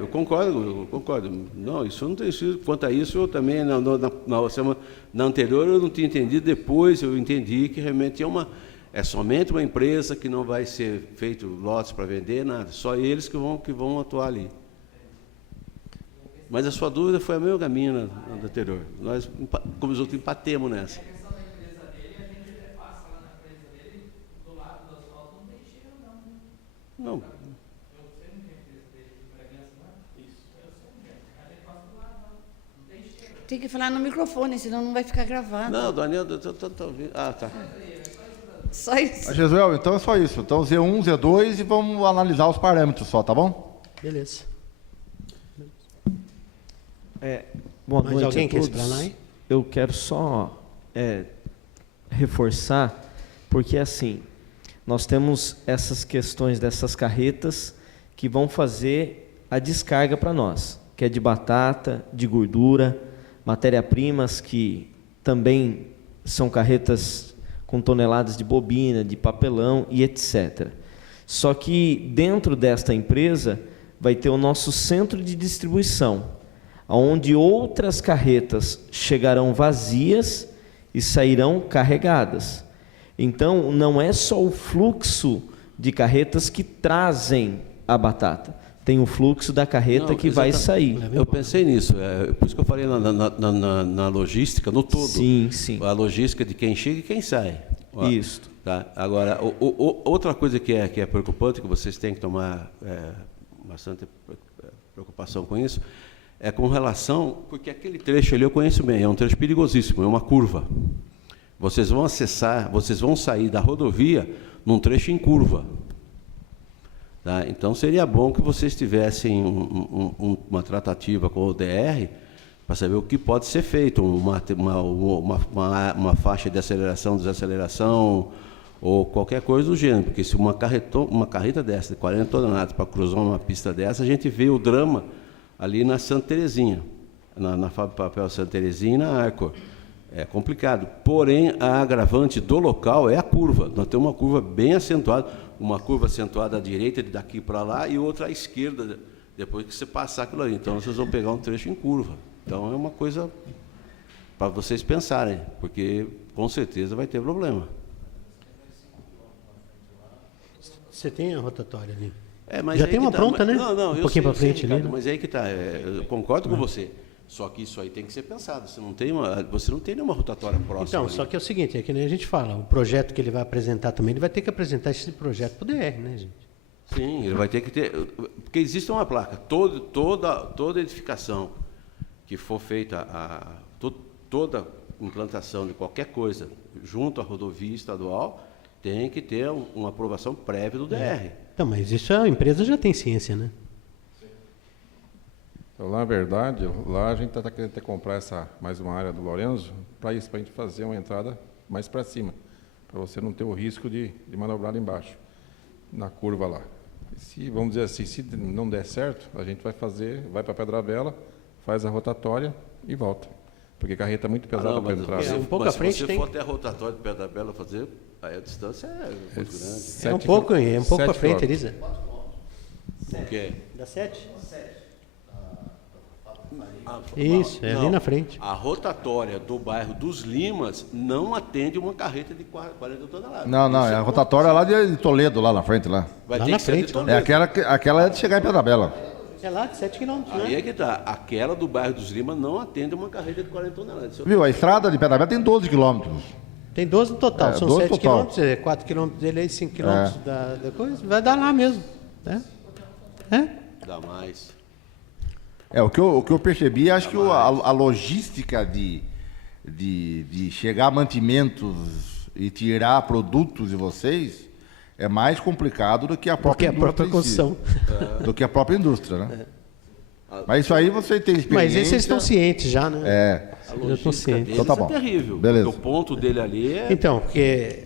Eu concordo. Não, isso não tem sido. Quanto a isso, eu também, na anterior, eu não tinha entendido, depois eu entendi que realmente é somente uma empresa que não vai ser feito lotes para vender, nada. Só eles que vão atuar ali. Mas a sua dúvida foi a mesma que a minha na anterior. Nós, como os outros, empatemos nessa. Não. Tem que falar no microfone, senão não vai ficar gravado. Não, Daniel, tô ouvindo. Ah, tá. Só isso. Mas, Jesuel, então é só isso. Então Z1, Z2 e vamos analisar os parâmetros só, tá bom? Beleza. Boa Mais noite alguém a quer todos. explanar aí? Eu quero só reforçar, porque assim, nós temos essas questões dessas carretas que vão fazer a descarga para nós, que é de batata, de gordura, matéria-primas que também são carretas com toneladas de bobina, de papelão e etc. Só que dentro desta empresa vai ter o nosso centro de distribuição, onde outras carretas chegarão vazias e sairão carregadas. Então, não é só o fluxo de carretas que trazem a batata, tem o fluxo da carreta Não, que vai sair. Eu pensei nisso, por isso que eu falei na logística, no todo. Sim. A logística de quem chega e quem sai. Ó, Isso. Tá? Agora, outra coisa que é preocupante, que vocês têm que tomar bastante preocupação com isso, é com relação, porque aquele trecho ali eu conheço bem, é um trecho perigosíssimo, é uma curva. Vocês vão sair da rodovia num trecho em curva. Tá? Então, seria bom que vocês tivessem uma tratativa com o DR para saber o que pode ser feito, uma faixa de aceleração, desaceleração, ou qualquer coisa do gênero, porque se uma carreta dessa, de 40 toneladas, para cruzar uma pista dessa, a gente vê o drama ali na Santa Terezinha, na Fábrica de Papel Santa Terezinha e na Arcor. É complicado. Porém, a agravante do local é a curva. Nós temos uma curva bem acentuada, uma curva acentuada à direita, daqui para lá, e outra à esquerda, depois que você passar aquilo ali. Então, vocês vão pegar um trecho em curva. Então, é uma coisa para vocês pensarem, porque com certeza vai ter problema. Você tem a rotatória ali. Mas já aí tem que uma tá, pronta, né? Não, um eu pouquinho para sei, frente ali. Ricardo, Né? mas aí que está. Eu concordo com você. Só que isso aí tem que ser pensado. Você não tem nenhuma rotatória próxima. Então, ali. só que é o seguinte, é que nem a gente fala, o projeto que ele vai apresentar também, ele vai ter que apresentar esse projeto para o DR, né, gente? Sim, ele vai ter que ter. Porque existe uma placa. Toda edificação que for feita, toda implantação de qualquer coisa junto à rodovia estadual, tem que ter uma aprovação prévia do DR. Então, mas isso a empresa já tem ciência, né? Então, na verdade, lá a gente está querendo comprar mais uma área do Lorenzo, para isso, para a gente fazer uma entrada mais para cima, para você não ter o risco de manobrar embaixo, na curva lá. Se, vamos dizer assim, se não der certo, a gente vai para Pedra Bela, faz a rotatória e volta. Porque a carreta é muito pesada para entrar. um pouco à frente se você tem... for até a rotatória de Pedra Bela fazer, aí a distância é muito grande. É um pouco à frente, Elisa. O quê? Dá 7? Isso, é ali na frente. A rotatória do bairro dos Limas não atende uma carreta de 40 toneladas. Não, Isso é a rotatória lá de Toledo, lá na frente, lá. Vai Lá ter na que ser de frente, Toledo. É aquela é de chegar em Pedra-Bela. É lá de 7 quilômetros, Aí né? é que tá. Aquela do bairro dos Limas não atende uma carreta de 40 toneladas. Isso- Viu, a estrada de Pedra-Bela tem 12 quilômetros. Tem 12 no total, É, são 12 7 total. quilômetros, 4 quilômetros dele aí, 5 quilômetros da coisa, vai dar lá mesmo. Né? É? Dá mais. O que eu percebi, acho que a logística de chegar mantimentos e tirar produtos de vocês é mais complicado do que a Porque própria a própria indústria em si. construção. Do que a própria indústria, né? Mas isso aí você tem experiência. Mas aí vocês estão cientes já, né? É. A Já tô logística ciente. deles Então tá bom. é terrível. Beleza. Porque o ponto dele ali é... Então, porque,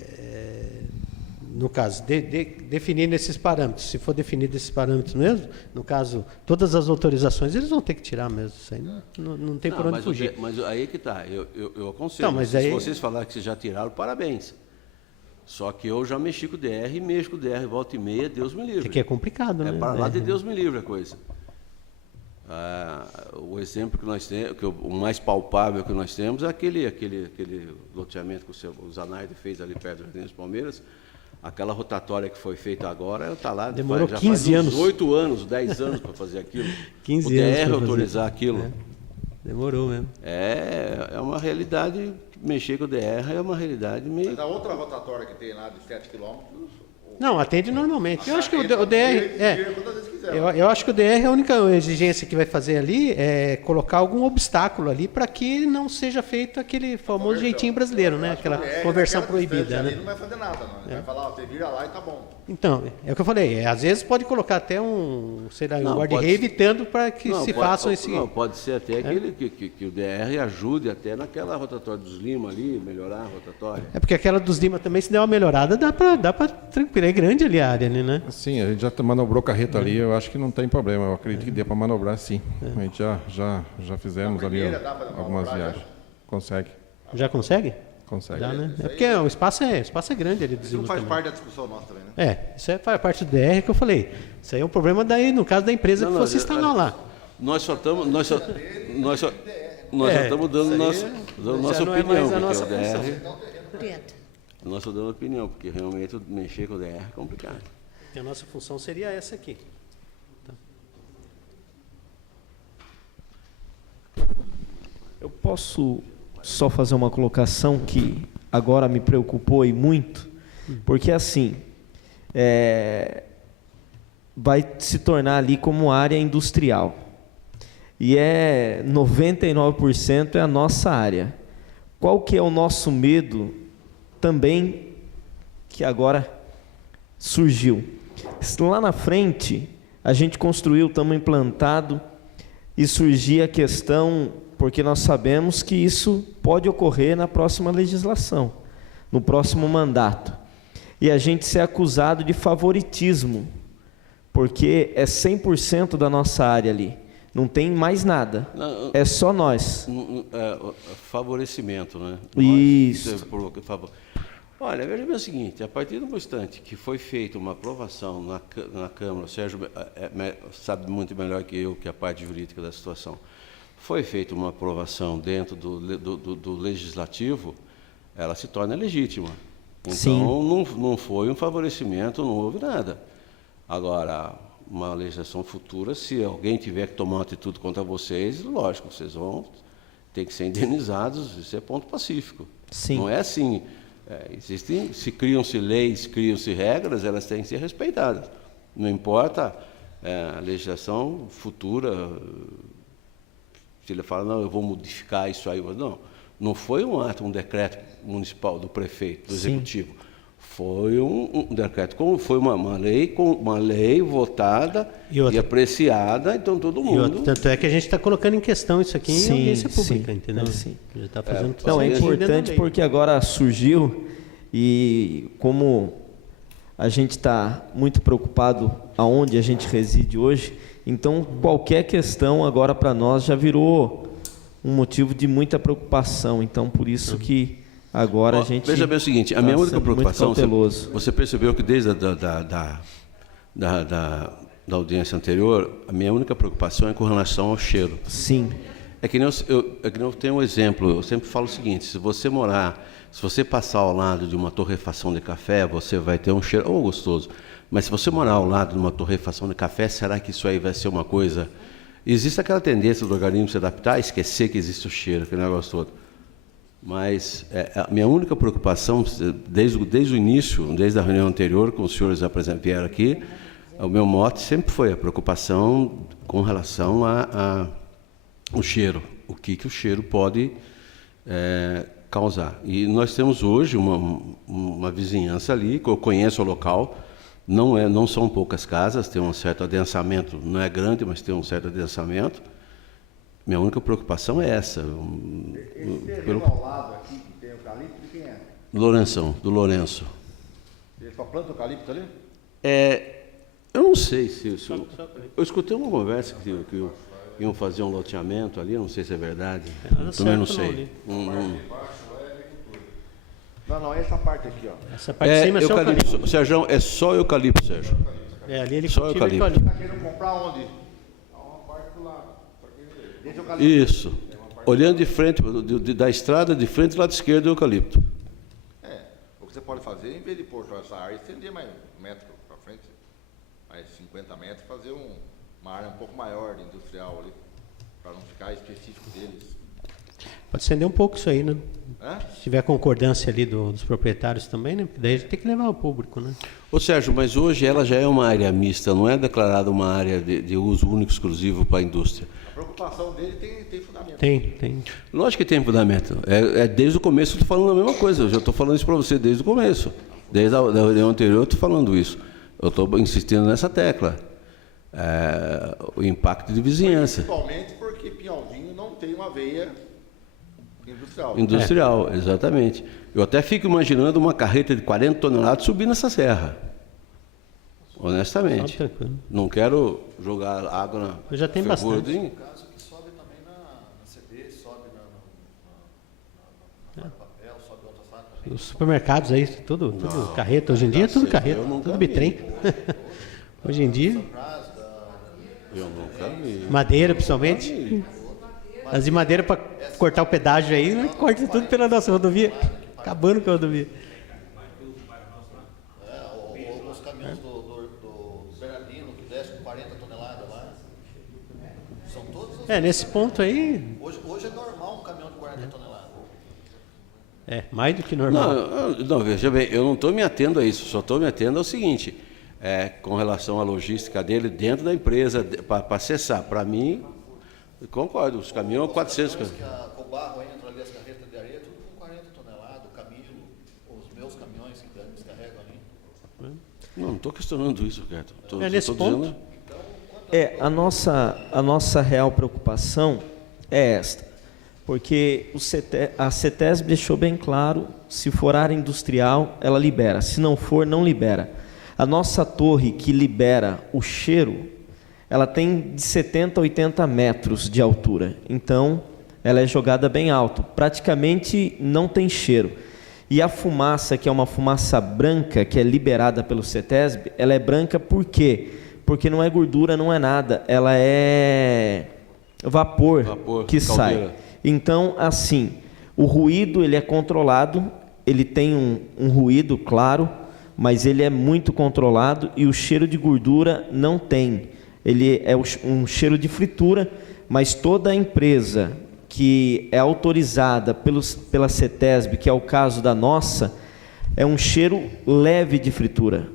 no caso, definindo esses parâmetros, se for definido esses parâmetros mesmo, no caso, todas as autorizações, eles vão ter que tirar mesmo. Isso aí não tem por onde fugir. Mas aí é que tá. Eu aconselho. Não, mas Se aí- vocês falarem que vocês já tiraram, parabéns. Só que eu já mexi com o DR e mexo com o DR, volta e meia, Deus me livre. É que é complicado, né? É para lá de Deus me livre a coisa. O exemplo que nós temos, o mais palpável que nós temos é aquele loteamento que o Zanardi fez ali perto do Jardim dos Palmeiras. Aquela rotatória que foi feita agora, ela está lá. Demorou já 15 faz anos. uns 8 anos, 10 anos para fazer aquilo. 15 o anos DR pra fazer. autorizar aquilo. Demorou mesmo. É uma realidade, mexer com o DR é uma realidade meio... A outra rotatória que tem lá de 7 quilômetros. Não, atende normalmente. Eu acho que o DR. Eu acho que o DR, a única exigência que vai fazer ali é colocar algum obstáculo ali para que não seja feito aquele famoso jeitinho brasileiro, né? Aquela conversão proibida, Ali né? não vai fazer nada, não. Ele vai falar, você vira lá e tá bom. Então, é o que eu falei. Às vezes pode colocar até um Não, guarda-rei pode- evitando para que se façam esse. Não, pode ser até aquele que o DR ajude até naquela rotatória dos Lima ali, melhorar a rotatória. É porque aquela dos Lima também, se der uma melhorada, dá para tranquilo. É grande ali a área, né? Sim, a gente já manobrou carreta ali, eu acho que não tem problema. Eu acredito que dê para manobrar sim. A gente já fizemos ali algumas viagens. Consegue, Já consegue? consegue. Dá, né? É porque o espaço é grande ali dos Isso não Lima faz também. parte da discussão nossa também, né? Isso faz parte do DR que eu falei. Isso aí é um problema daí, no caso da empresa que você instalar lá. Nós só estamos dando nossa já não é opinião, mais a porque nossa o DR, Orienta. nós só dando opinião, porque realmente mexer com o DR é complicado. E a nossa função seria essa aqui. Eu posso só fazer uma colocação que agora me preocupou e muito, porque assim, vai se tornar ali como área industrial. E 99% é a nossa área. Qual que é o nosso medo também que agora surgiu? Lá na frente, a gente construiu, estamos implantado, e surgia a questão, porque nós sabemos que isso pode ocorrer na próxima legislação, no próximo mandato. E a gente ser acusado de favoritismo, porque é 100% da nossa área ali. Não tem mais nada. Não, É só nós. Favorecimento, né? Isso. Olha, veja bem o seguinte, a partir do instante que foi feita uma aprovação na Câmara, o Sérgio sabe muito melhor que eu que a parte jurídica da situação, foi feita uma aprovação dentro do Legislativo, ela se torna legítima. Então, Sim. não foi um favorecimento, não houve nada. Agora, uma legislação futura, se alguém tiver que tomar uma atitude contra vocês, lógico, vocês vão ter que ser indenizados, isso é ponto pacífico. Sim. Não é assim. Se criam-se leis, criam-se regras, elas têm que ser respeitadas. Não importa a legislação futura, se ele fala, não, eu vou modificar isso aí. Não foi um decreto municipal do prefeito, do Sim. executivo. Foi um decreto, foi uma lei votada E outra- e apreciada, então todo E outro, mundo... tanto é que a gente está colocando em questão isso aqui em Sim, audiência pública, sim. entendeu? Não, sim. Já está fazendo tudo Não, é certinho dentro da importante lei. porque agora surgiu e como a gente está muito preocupado aonde a gente reside hoje, então qualquer questão agora para nós já virou um motivo de muita preocupação. Então por isso que agora a gente Veja bem o seguinte, a tá minha única sendo muito preocupação, cauteloso. você percebeu que desde da audiência anterior, a minha única preocupação é com relação ao cheiro. Sim. É que nem eu tenho um exemplo, eu sempre falo o seguinte, se você passar ao lado de uma torrefação de café, você vai ter um cheiro gostoso. Mas se você morar ao lado de uma torrefação de café, será que isso aí vai ser uma coisa... Existe aquela tendência do organismo se adaptar a esquecer que existe o cheiro, aquele negócio todo. Mas a minha única preocupação, desde o início, desde a reunião anterior, com os senhores vieram aqui, o meu mote sempre foi a preocupação com relação ao cheiro, o que o cheiro pode causar. E nós temos hoje uma vizinhança ali, que eu conheço o local, não são poucas casas, tem um certo adensamento, não é grande, mas tem um certo adensamento. Minha única preocupação é essa. Esse terreno ao lado aqui, que tem eucalipto, de quem é? Do Lourenço. Ele só planta eucalipto ali? Eu não sei se eu escutei uma conversa que iam fazer um loteamento ali, não sei se é verdade. Também não sei. Não, essa parte aqui, ó. Essa parte de cima é só eucalipto. Sérgio, é só eucalipto, Sérgio. Ali ele Só cultiva eucalipto. Está querendo comprar onde? Uma parte do lado. Desse eucalipto. Isso. Olhando de frente, da estrada, de frente do lado esquerdo, é eucalipto. O que você pode fazer, em vez de pôr só essa área, estender mais um metro para frente, mais 50 metros, fazer uma área um pouco maior de industrial ali, para não ficar específico deles. Pode estender um pouco isso aí, né? Hã? Se tiver concordância ali dos proprietários também, né? Porque daí a gente tem que levar ao público, né? Ô Sérgio, mas hoje ela já é uma área mista, não é declarada uma área de uso único exclusivo para a indústria. A preocupação dele tem fundamento. Tem. Lógico que tem fundamento. Desde o começo eu estou falando a mesma coisa. Eu já estou falando isso para você desde o começo. Desde a reunião anterior eu estou falando isso. Eu estou insistindo nessa tecla. O impacto de vizinhança. Principalmente porque Pinhalzinho não tem uma veia industrial. Industrial, exatamente. Eu até fico imaginando uma carreta de 40 toneladas subir nessa serra. Honestamente. Tranquilo. Não quero jogar água na... Eu já tenho fervura bastante. No caso que sobe também na CD, sobe na papel, sobe outras áreas também. Os supermercados aí, tudo carreta. Hoje em dia é tudo carreta, eu nunca tudo vi. bitrem. Hoje em dia, Eu nunca vi. madeira principalmente. As de madeira para cortar o pedágio aí, né? Corta tudo pela nossa rodovia. Acabando com a rodovia. Os caminhões do Bernardino que desce com 40 toneladas lá. São todos os... Nesse ponto aí, Hoje é normal um caminhão de 40 toneladas. mais do que normal. Não, veja bem, eu não estou me atendo a isso, só estou me atendo ao seguinte, com relação à logística dele dentro da empresa, para acessar. Para mim, eu concordo, os caminhões 400... Com o barro entra ali, as carretas de areia, tudo com 40 toneladas. O Camilo, os meus caminhões que descarregam ali. Não estou questionando isso, Roberto. Nesse ponto. A nossa real preocupação é esta, porque a CETESB deixou bem claro, se for área industrial, ela libera, se não for, não libera. A nossa torre que libera o cheiro, ela tem de 70 a 80 metros de altura, então ela é jogada bem alto, praticamente não tem cheiro. E a fumaça, que é uma fumaça branca, que é liberada pelo CETESB, ela é branca por quê? Porque não é gordura, não é nada, ela é vapor que caldeira. sai. Então, assim, o ruído ele é controlado, ele tem um ruído, claro, mas ele é muito controlado e o cheiro de gordura não tem. Ele é um cheiro de fritura, mas toda a empresa que é autorizada pela CETESB, que é o caso da nossa, é um cheiro leve de fritura.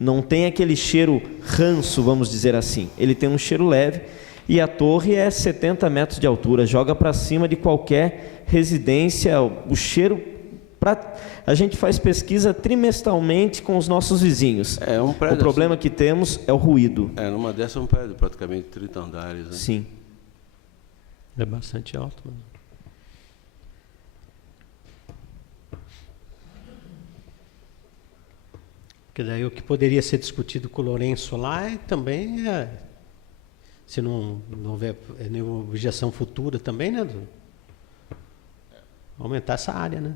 Não tem aquele cheiro ranço, vamos dizer assim. Ele tem um cheiro leve e a torre é 70 metros de altura, joga para cima de qualquer residência. O cheiro, a gente faz pesquisa trimestralmente com os nossos vizinhos. Um prédio o problema que temos é o ruído. Numa dessa é um prédio praticamente 30 andares. Né? Sim. É bastante alto. Mano. Porque daí o que poderia ser discutido com o Lourenço lá também se não houver nenhuma objeção futura também, né? Aumentar essa área, né?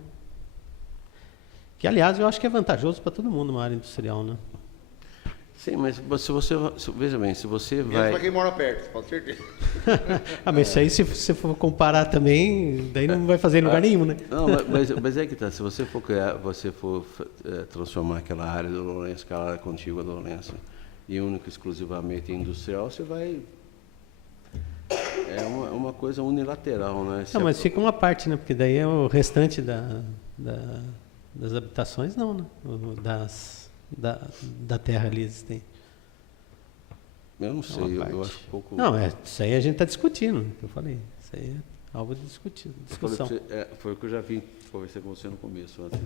Que, aliás, eu acho que é vantajoso para todo mundo uma área industrial, né? Sim, mas se você, veja bem, se você Mesmo para vai... quem mora perto, pode certeza. Mas isso aí, se você for comparar também, daí não vai fazer em lugar nenhum, né? Não, mas é que tá, se você for transformar aquela área do Lourenço, aquela área contígua do Lourenço, e único exclusivamente industrial, você vai... É uma coisa unilateral, né? Não, mas fica uma parte, né? Porque daí é o restante das habitações, não, né? Da terra ali existente. Eu não sei, eu parte. acho um pouco... Não, isso aí a gente está discutindo, que eu falei. Isso aí é algo de discussão. Foi o que eu já vim, conversei com você no começo, antes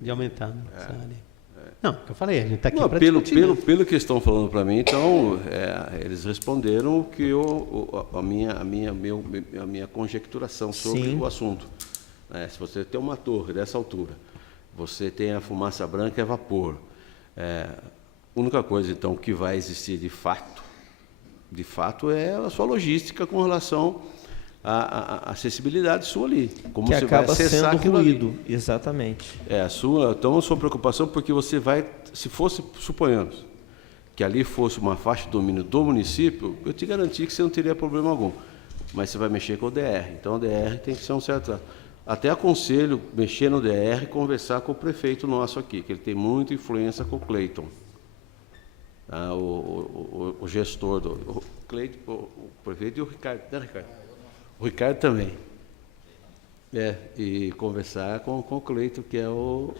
De aumentar, né? Essa área. Não, que eu falei, a gente está aqui Não, para discutir. pelo que estão falando para mim, então, eles responderam o que a minha conjecturação sobre Sim. o assunto. Se você tem uma torre dessa altura, você tem a fumaça branca e a vapor. A única coisa, então, que vai existir de fato, é a sua logística com relação à acessibilidade sua ali. Como Que você vai acaba acessar sendo aquilo ali. ruído, exatamente. A sua preocupação, porque você vai, se fosse, suponhamos, que ali fosse uma faixa de domínio do município, eu te garanti que você não teria problema algum. Mas você vai mexer com o DR. Então, o DR tem que ser um certo... Até aconselho mexer no DR e conversar com o prefeito nosso aqui, que ele tem muita influência com o Cleiton. O gestor do... Cleiton, o prefeito e o Ricardo. Né, Ricardo? O Ricardo também. E conversar com o Cleiton, que é o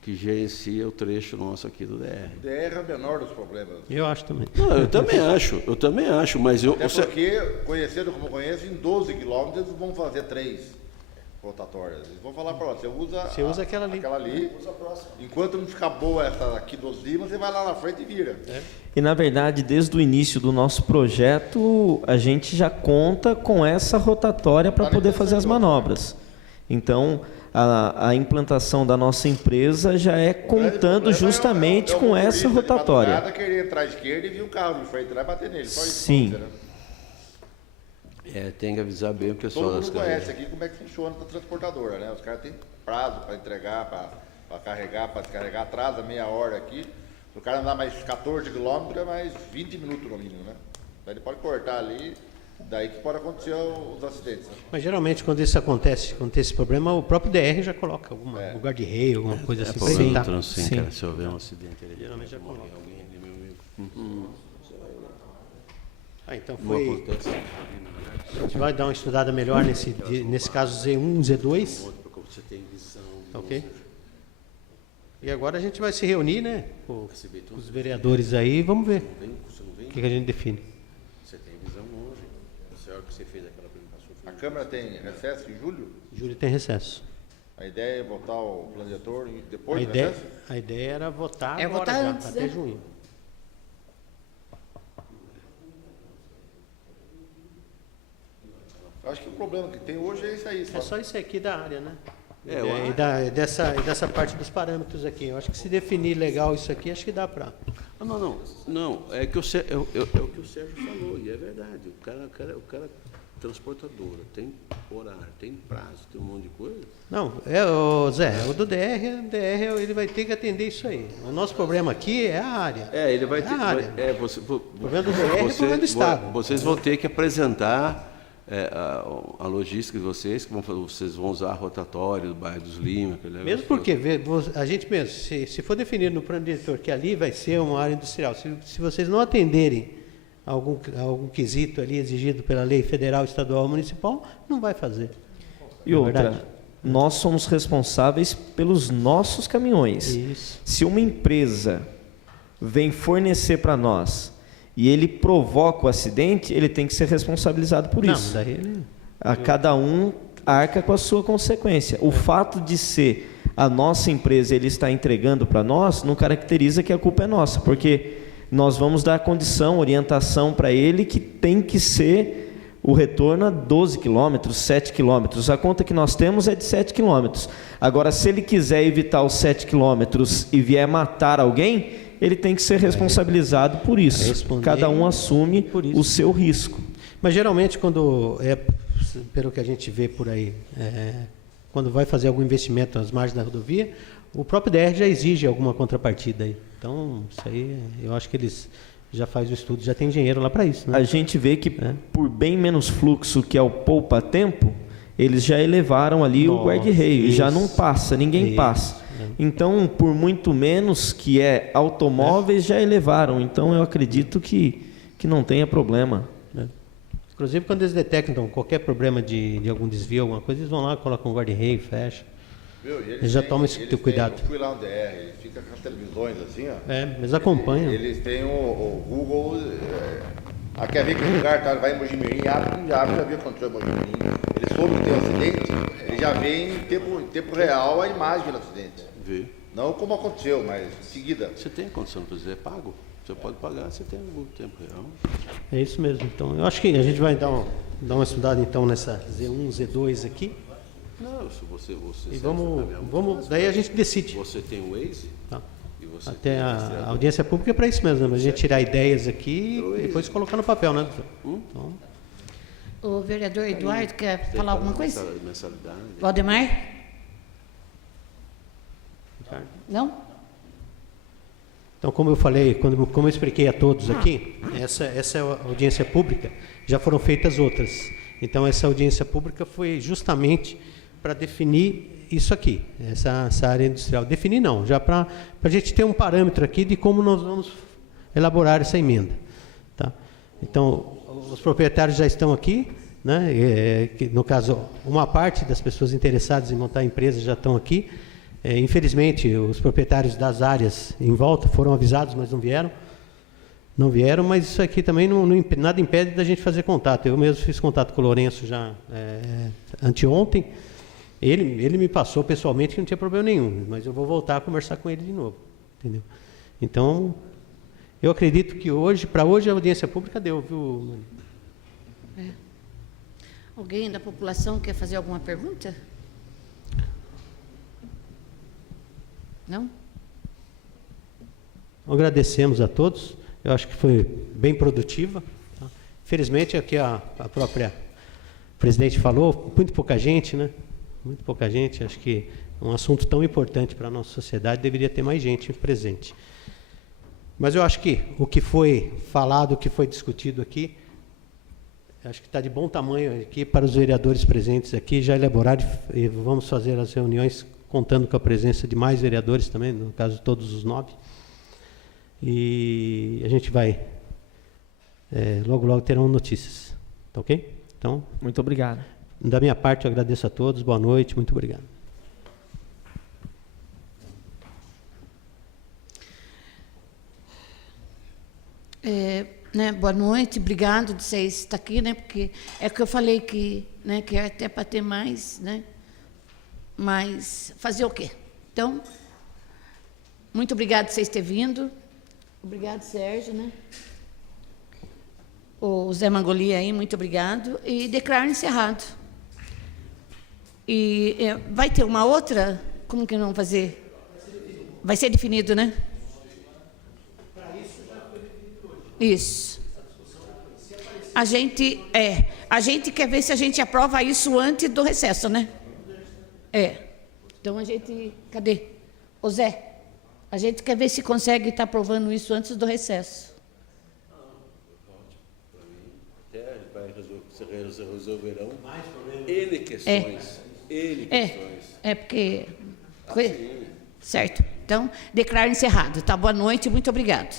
que gerencia o trecho nosso aqui do DR. O DR é o menor dos problemas. Eu acho também. Não, eu também acho, mas Até porque, conhecendo como conheço, em 12 quilômetros eles vão fazer 3 rotatórias. Eles vão falar para você usa aquela ali. Enquanto não ficar boa essa aqui dos Limas, você vai lá na frente e vira. E, na verdade, desde o início do nosso projeto, a gente já conta com essa rotatória para poder fazer as manobras. Então, a implantação da nossa empresa já é contando justamente com essa rotatória. Nada querer entrar à esquerda e vir o carro de frente lá e bater nele. Só isso. Sim. tem que avisar bem o pessoal Todo das mundo conhece carreiras. aqui como é que funciona a transportadora, né? Os caras têm prazo para entregar, para carregar, para descarregar, atrasa meia hora aqui. Se o cara andar mais 14 quilômetros, é mais 20 minutos no mínimo, né? Daí ele pode cortar ali, daí que pode acontecer os acidentes. Né? Mas geralmente quando isso acontece esse problema, o próprio DR já coloca algum guarda-reio, alguma coisa assim para evitar. Sim, cara, se houver um acidente, ele Geralmente já coloca. alguém ali, meu amigo. Então Não foi. acontece. A gente vai dar uma estudada melhor nesse caso Z1, Z2. Você tem visão. Tá ok? E agora a gente vai se reunir, né? Com os vereadores aí e vamos ver Você não vem? o que a gente define. Você tem visão longe. Você é o que você fez aquela apresentação. A Câmara tem recesso em julho? Júlio tem recesso. A ideia é votar o plano diretor depois A do ideia, recesso? a ideia era votar É agora, votar já, antes, até né? junho. Eu acho que o problema que tem hoje é isso aí. É só isso aqui da área, né? É, dessa parte dos parâmetros aqui. Eu acho que se definir legal isso aqui, acho que dá para. Não, é que o que o Sérgio falou, e é verdade. O cara transportadora, tem horário, tem prazo, tem um monte de coisa. Não, Zé, o do DR ele vai ter que atender isso aí. O nosso problema aqui é a área. Ele vai ter. a área. O problema do DR é o problema do Estado. Vocês vão ter que apresentar a logística de vocês, vocês vão usar a rotatória do bairro dos Lima. Mesmo porque a gente mesmo, se for definido no plano diretor que ali vai ser uma área industrial, se vocês não atenderem algum quesito ali exigido pela lei federal, estadual ou municipal, não vai fazer. E outra, nós somos responsáveis pelos nossos caminhões. Isso. Se uma empresa vem fornecer para nós e ele provoca o acidente, ele tem que ser responsabilizado por isso. Não, daí ele... Cada um arca com a sua consequência. O fato de ser a nossa empresa, ele está entregando para nós, não caracteriza que a culpa é nossa, porque nós vamos dar condição, orientação para ele que tem que ser o retorno a 12 quilômetros, 7 quilômetros. A conta que nós temos é de 7 quilômetros. Agora, se ele quiser evitar os 7 quilômetros e vier matar alguém, ele tem que ser responsabilizado por isso. Cada um assume o seu risco. Mas geralmente quando pelo que a gente vê por aí, quando vai fazer algum investimento nas margens da rodovia, o próprio DR já exige alguma contrapartida aí. Então, isso aí, eu acho que eles já fazem o estudo, já tem dinheiro lá para isso, né? A gente vê que por bem menos fluxo que é o poupa-tempo, eles já elevaram ali o guarda-reio, já não passa, ninguém passa. Então, por muito menos que é automóveis, já elevaram. Então, eu acredito que não tenha problema. Inclusive, quando eles detectam qualquer problema de algum desvio, alguma coisa, eles vão lá, colocam um guarda-reio, fecha. Viu? Eles já tomam esse cuidado. Eu fui lá no DR, ele fica com as televisões assim, ó. Eles acompanham. Eles têm o Google. Quer ver que o lugar tá, vai em Mojimirim, já viu o que aconteceu em Mojimirim. Ele soube que tem um acidente, ele já vê em tempo real a imagem do acidente. Vê. Não como aconteceu, mas em seguida. Você tem condição de fazer, é pago. Você pode pagar, você tem o tempo real. É isso mesmo. Então, eu acho que a gente vai dar uma estudada então nessa Z1, Z2 aqui. Não, se você E vamos, daí a gente decide. Você tem o Waze? Tá. E você Até tem a audiência pública é para isso mesmo, né? A gente tirar ideias aqui e depois colocar no papel, né, doutor? Então, O vereador Eduardo quer falar alguma coisa? Mensalidade. Valdemar? Ricardo. Não? Então, como eu falei, como eu expliquei a todos aqui, essa audiência pública, já foram feitas outras. Então, essa audiência pública foi justamente para definir isso aqui, essa área industrial. Definir não, já para a gente ter um parâmetro aqui de como nós vamos elaborar essa emenda. Tá? Então, os proprietários já estão aqui, né? No caso, uma parte das pessoas interessadas em montar a empresa já estão aqui. Infelizmente, os proprietários das áreas em volta foram avisados, mas não vieram. Não vieram, mas isso aqui também nada impede da gente fazer contato. Eu mesmo fiz contato com o Lourenço já anteontem. Ele me passou pessoalmente que não tinha problema nenhum, mas eu vou voltar a conversar com ele de novo. Entendeu? Então, eu acredito que para hoje a audiência pública deu, viu, Mano? Alguém da população quer fazer alguma pergunta? Não? Agradecemos a todos. Eu acho que foi bem produtiva. Tá? Infelizmente, aqui a própria presidente falou, muito pouca gente, né? Muito pouca gente. Acho que um assunto tão importante para a nossa sociedade deveria ter mais gente presente. Mas eu acho que o que foi falado, o que foi discutido aqui, acho que está de bom tamanho aqui para os vereadores presentes aqui, já elaborar e vamos fazer as reuniões contando com a presença de mais vereadores também, no caso todos os 9. E a gente vai, logo terão notícias. Tá ok? Então, muito obrigado. Da minha parte, eu agradeço a todos. Boa noite, muito obrigado. Boa noite, obrigado de vocês estar aqui, né? Porque é que eu falei que, né, que é até para ter mais, né? Mas fazer o quê? Então, muito obrigado por vocês terem vindo. Obrigado, Sérgio, né? O Zé Mangoli aí, muito obrigado. E declaro encerrado. E vai ter uma outra? Como que não fazer? Vai ser definido, né? Isso. A gente quer ver se a gente aprova isso antes do recesso, né? Então a gente... Cadê? Ô Zé, a gente quer ver se consegue estar aprovando isso antes do recesso. Resolverão N questões. Porque... Certo. Então, declaro encerrado. Tá? Boa noite, muito obrigado.